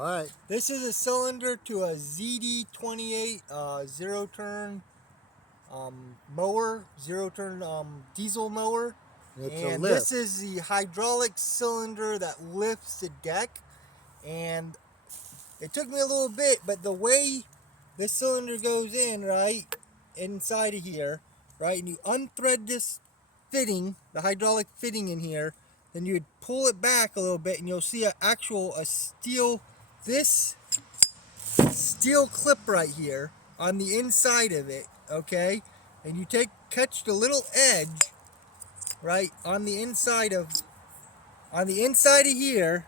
All right. This is a cylinder to a ZD28 zero-turn mower, zero-turn diesel mower. And this is the hydraulic cylinder that lifts the deck. And it took me a little bit, but the way this cylinder goes in, right, inside of here, right, and you unthread this fitting, the hydraulic fitting in here, then you'd pull it back a little bit and you'll see this steel clip right here on the inside of it, okay? And you catch the little edge, right, on the inside of here,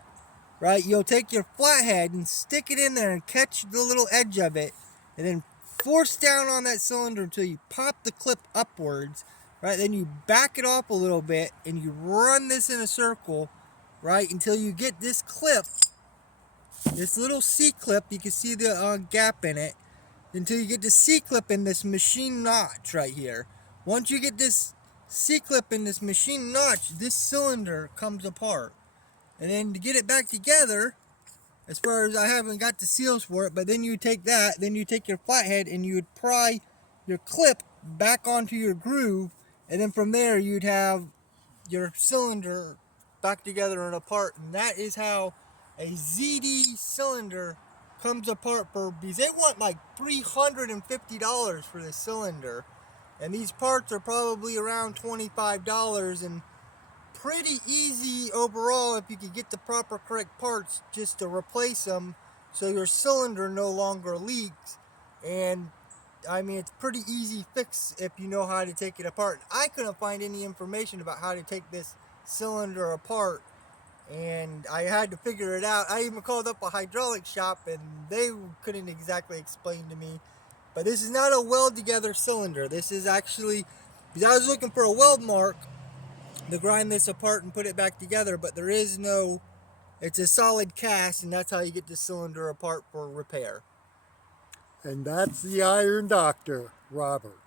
right? You'll take your flathead and stick it in there and catch the little edge of it, and then force down on that cylinder until you pop the clip upwards, right? Then you back it off a little bit and you run this in a circle, right, until you get this clip, this little C-clip. You can see the gap in it, until you get the C-clip in this machine notch right here. Once you get this C-clip in this machine notch, this cylinder comes apart. And then to get it back together, as far as I haven't got the seals for it, but then you take that, then you take your flathead and you would pry your clip back onto your groove, and then from there you'd have your cylinder back together and apart. And that is how a ZD cylinder comes apart, because they want like $350 for this cylinder, and these parts are probably around $25, and pretty easy overall if you could get the proper correct parts just to replace them so your cylinder no longer leaks. And I mean, it's pretty easy fix if you know how to take it apart. I couldn't find any information about how to take this cylinder apart, and I had to figure it out. I even called up a hydraulic shop and they couldn't exactly explain to me. But this is not a weld together cylinder. This is actually, because I was looking for a weld mark to grind this apart and put it back together, but there is no, it's a solid cast, and that's how you get the cylinder apart for repair. And that's the Iron Doctor, Robert.